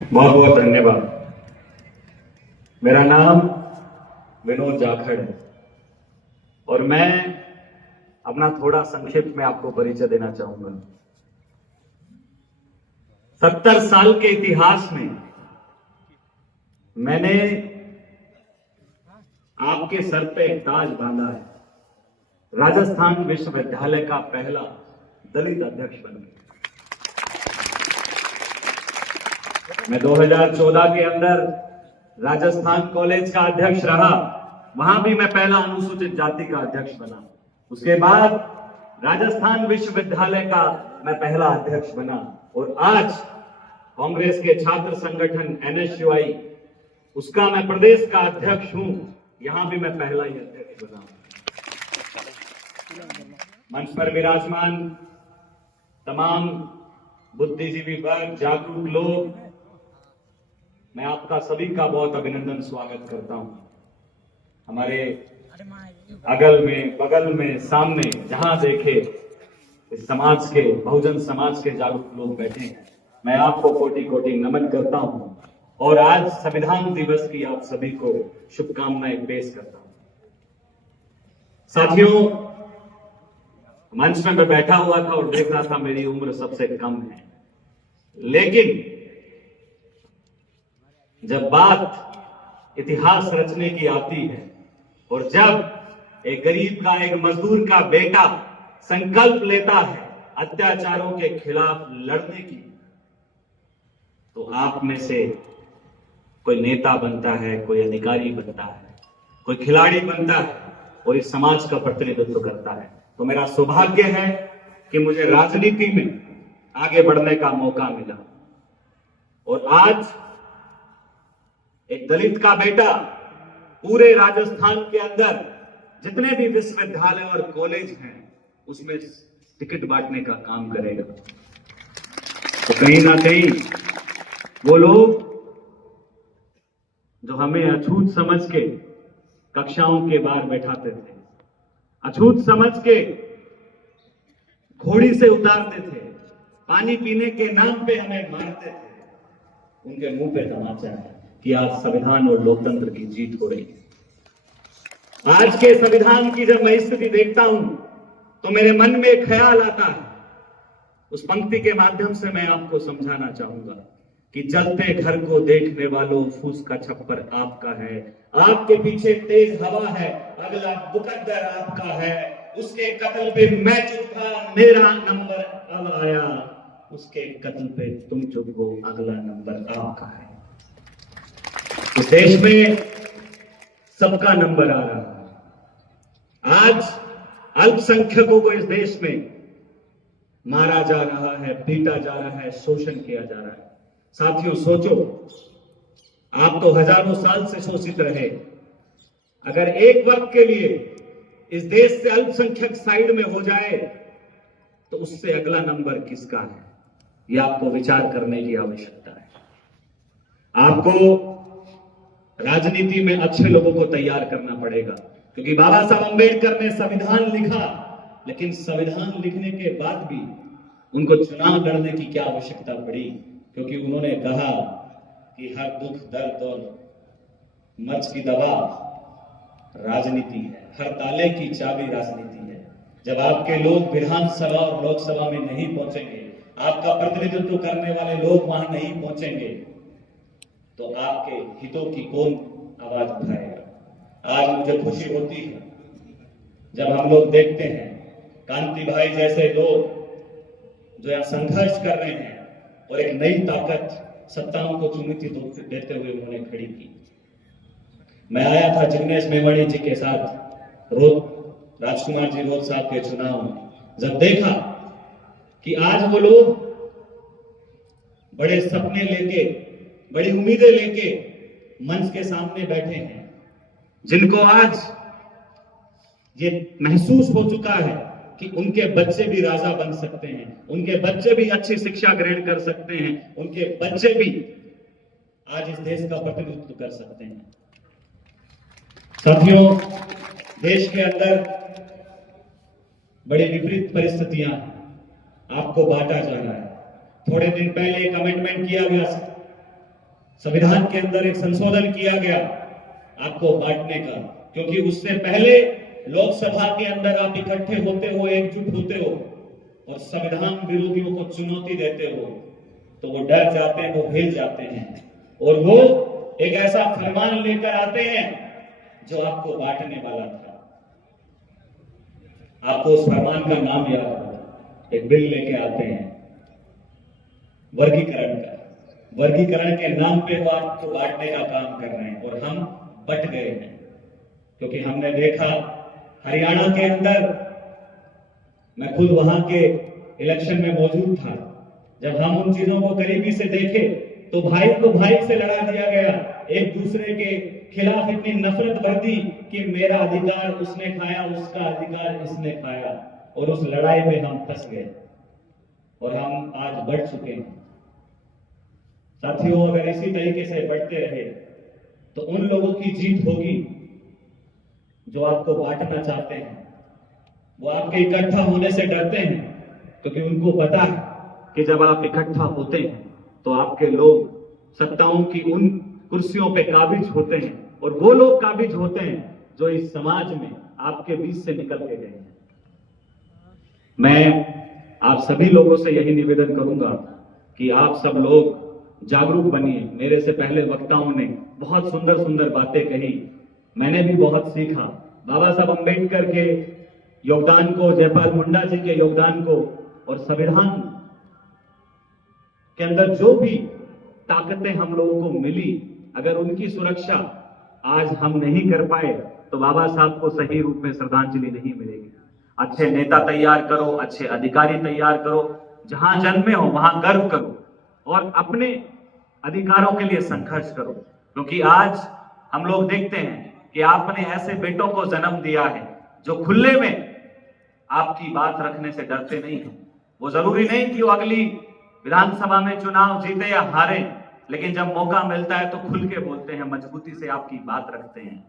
बहुत बहुत धन्यवाद। मेरा नाम विनोद जाखड़ है और मैं अपना थोड़ा संक्षिप्त में आपको परिचय देना चाहूंगा। 70 साल के इतिहास में मैंने आपके सर पे एक ताज बांधा है। राजस्थान विश्वविद्यालय का पहला दलित अध्यक्ष बन गया। मैं 2014 के अंदर राजस्थान कॉलेज का अध्यक्ष रहा, वहां भी मैं पहला अनुसूचित जाति का अध्यक्ष बना। उसके बाद राजस्थान विश्वविद्यालय का मैं पहला अध्यक्ष बना और आज कांग्रेस के छात्र संगठन एनएसयूआई उसका मैं प्रदेश का अध्यक्ष हूं। यहां भी मैं पहला ही अध्यक्ष बना। मंच पर विराजमान तमाम बुद्धिजीवी वर्ग, जागरूक लोग, मैं आपका सभी का बहुत अभिनंदन स्वागत करता हूं। हमारे अगल में, बगल में, सामने जहां देखे इस समाज के, बहुजन समाज के जागरूक लोग बैठे हैं, मैं आपको कोटि कोटि नमन करता हूं और आज संविधान दिवस की आप सभी को शुभकामनाएं पेश करता हूं। साथियों, मंच में मैं बैठा हुआ था और देख रहा था मेरी उम्र सबसे कम है, लेकिन जब बात इतिहास रचने की आती है और जब एक गरीब का, एक मजदूर का बेटा संकल्प लेता है अत्याचारों के खिलाफ लड़ने की, तो आप में से कोई नेता बनता है, कोई अधिकारी बनता है, कोई खिलाड़ी बनता है और इस समाज का प्रतिनिधित्व करता है। तो मेरा सौभाग्य है कि मुझे राजनीति में आगे बढ़ने का मौका मिला और आज एक दलित का बेटा पूरे राजस्थान के अंदर जितने भी विश्वविद्यालय और कॉलेज हैं उसमें टिकट बांटने का काम करेगा। तो कहीं ना कहीं वो लोग जो हमें अछूत समझ के कक्षाओं के बाहर बैठाते थे, अछूत समझ के घोड़ी से उतारते थे, पानी पीने के नाम पे हमें मारते थे, उनके मुंह पे तमाचा है कि आज संविधान और लोकतंत्र की जीत हो रही है। आज के संविधान की जब मैं स्थिति देखता हूं तो मेरे मन में एक ख्याल आता है। उस पंक्ति के माध्यम से मैं आपको समझाना चाहूंगा कि जलते घर को देखने वालों, फूस का छप्पर आपका है, आपके पीछे तेज हवा है, अगला मुकद्दर आपका है, उसके कत्ल पे मैं चुप था, मेरा नंबर अब आया, उसके कत्ल पे तुम चुप हो, अगला नंबर आपका है। इस देश में सबका नंबर आ रहा है। आज अल्पसंख्यकों को इस देश में मारा जा रहा है, पीटा जा रहा है, शोषण किया जा रहा है। साथियों, सोचो, आप तो हजारों साल से शोषित रहे। अगर एक वक्त के लिए इस देश से अल्पसंख्यक साइड में हो जाए तो उससे अगला नंबर किसका है, यह आपको विचार करने की आवश्यकता है। आपको राजनीति में अच्छे लोगों को तैयार करना पड़ेगा, क्योंकि बाबा साहब अंबेडकर ने संविधान लिखा, लेकिन संविधान लिखने के बाद भी उनको चुनाव लड़ने की क्या आवश्यकता पड़ी, क्योंकि उन्होंने कहा कि हर दुख, दर्द और मर्ज की दवा राजनीति है, हर ताले की चाबी राजनीति है। जब आपके लोग विधानसभा और लोकसभा में नहीं पहुंचेंगे, आपका प्रतिनिधित्व करने वाले लोग वहां नहीं पहुंचेंगे, तो आपके हितों की कौन आवाज उठाएगा। आज मुझे खुशी होती है जब हम लोग देखते हैं कांति भाई जैसे लोग जो यहां संघर्ष कर रहे हैं और एक नई ताकत सत्ताओं को चुनौती देते हुए उन्होंने खड़ी की। मैं आया था जिग्नेश मेवाड़ी जी के साथ राजकुमार जी रोज साहब के चुनाव में, जब देखा कि आज वो लोग बड़े सपने लेके, बड़ी उम्मीदें लेके मंच के सामने बैठे हैं, जिनको आज ये महसूस हो चुका है कि उनके बच्चे भी राजा बन सकते हैं, उनके बच्चे भी अच्छी शिक्षा ग्रहण कर सकते हैं, उनके बच्चे भी आज इस देश का प्रतिनिधित्व कर सकते हैं। साथियों, देश के अंदर बड़ी विपरीत परिस्थितियां हैं, आपको बांटा जा रहा है। थोड़े दिन पहले एक अमेंडमेंट किया गया संविधान के अंदर एक संशोधन किया गया आपको बांटने का, क्योंकि उससे पहले लोकसभा के अंदर आप इकट्ठे होते हो, एकजुट होते हो और संविधान विरोधियों को चुनौती देते हो तो वो डर जाते हैं, वो हिल जाते हैं और वो एक ऐसा फरमान लेकर आते हैं जो आपको बांटने वाला था। आपको उस फरमान का नाम याद होगा, एक बिल लेके आते हैं वर्गीकरण का। वर्गीकरण के नाम पे वो आपको बांटने का काम कर रहे हैं और हम बट गए हैं, क्योंकि हमने देखा हरियाणा के अंदर, मैं खुद वहां के इलेक्शन में मौजूद था, जब हम उन चीजों को करीबी से देखे तो भाई को भाई से लड़ा दिया गया, एक दूसरे के खिलाफ इतनी नफरत बढ़ दी कि मेरा अधिकार उसने खाया, उसका अधिकार इसने खाया और उस लड़ाई में हम फंस गए और हम आज बढ़ चुके हैं। साथियों, अगर इसी तरीके से बढ़ते रहे तो उन लोगों की जीत होगी जो आपको बांटना चाहते हैं। वो आपके इकट्ठा होने से डरते हैं, क्योंकि उनको पता है कि जब आप इकट्ठा होते हैं तो आपके लोग सत्ताओं की उन कुर्सियों पे काबिज होते हैं और वो लोग काबिज होते हैं जो इस समाज में आपके बीच से निकल के गए हैं। मैं आप सभी लोगों से यही निवेदन करूंगा कि आप सब लोग जागरूक बनिए। मेरे से पहले वक्ताओं ने बहुत सुंदर सुंदर बातें कही, मैंने भी बहुत सीखा। बाबा साहब अंबेडकर के योगदान को, जयपाल मुंडा जी के योगदान को और संविधान के अंदर जो भी ताकतें हम लोगों को मिली, अगर उनकी सुरक्षा आज हम नहीं कर पाए तो बाबा साहब को सही रूप में श्रद्धांजलि नहीं मिलेगी। अच्छे नेता तैयार करो, अच्छे अधिकारी तैयार करो, जहां जन्मे हो वहां गर्व करो और अपने अधिकारों के लिए संघर्ष करो, क्योंकि आज हम लोग देखते हैं कि आपने ऐसे बेटों को जन्म दिया है जो खुले में आपकी बात रखने से डरते नहीं हैं। वो जरूरी नहीं कि वो अगली विधानसभा में चुनाव जीते या हारे, लेकिन जब मौका मिलता है तो खुल के बोलते हैं, मजबूती से आपकी बात रखते हैं।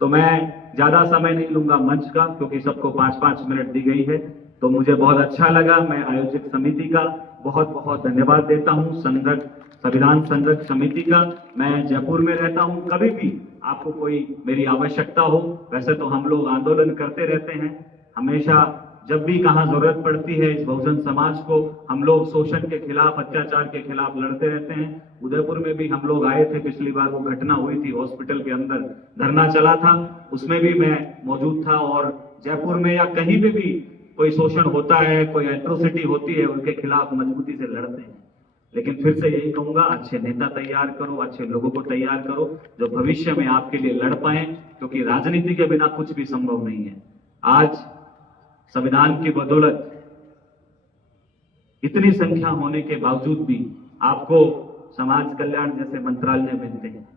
तो मैं ज्यादा समय नहीं लूंगा मंच का, क्योंकि सबको 5-5 मिनट दी गई है। तो मुझे बहुत अच्छा लगा। मैं आयोजक समिति का बहुत बहुत धन्यवाद देता हूं, संविधान संरक्षक समिति का। मैं जयपुर में रहता हूं, कभी भी आपको कोई मेरी आवश्यकता हो, वैसे तो हम लोग आंदोलन करते रहते हैं हमेशा, जब भी कहां जरूरत पड़ती है इस बहुजन समाज को, हम लोग शोषण के खिलाफ, अत्याचार के खिलाफ लड़ते रहते हैं। उदयपुर में भी हम लोग आए थे, पिछली बार वो घटना हुई थी, हॉस्पिटल के अंदर धरना चला था, उसमें भी मैं मौजूद था। और जयपुर में या कहीं पे भी कोई शोषण होता है, कोई एट्रोसिटी होती है, उनके खिलाफ मजबूती से लड़ते हैं। लेकिन फिर से यही कहूंगा, अच्छे नेता तैयार करो, अच्छे लोगों को तैयार करो जो भविष्य में आपके लिए लड़ पाए, क्योंकि राजनीति के बिना कुछ भी संभव नहीं है। आज संविधान की बदौलत इतनी संख्या होने के बावजूद भी आपको समाज कल्याण जैसे मंत्रालय मिलते हैं।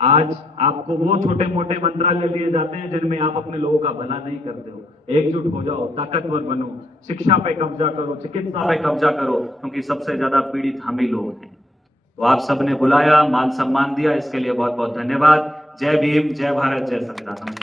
आज आपको वो छोटे मोटे मंत्रालय लिए जाते हैं जिनमें आप अपने लोगों का भला नहीं करते हो। एकजुट हो जाओ, ताकतवर बनो, शिक्षा पे कब्जा करो, चिकित्सा पे कब्जा करो, क्योंकि सबसे ज्यादा पीड़ित हम ही लोग हैं। तो आप सबने बुलाया, मान सम्मान दिया, इसके लिए बहुत बहुत धन्यवाद। जय भीम, जय भारत, जय संविधान।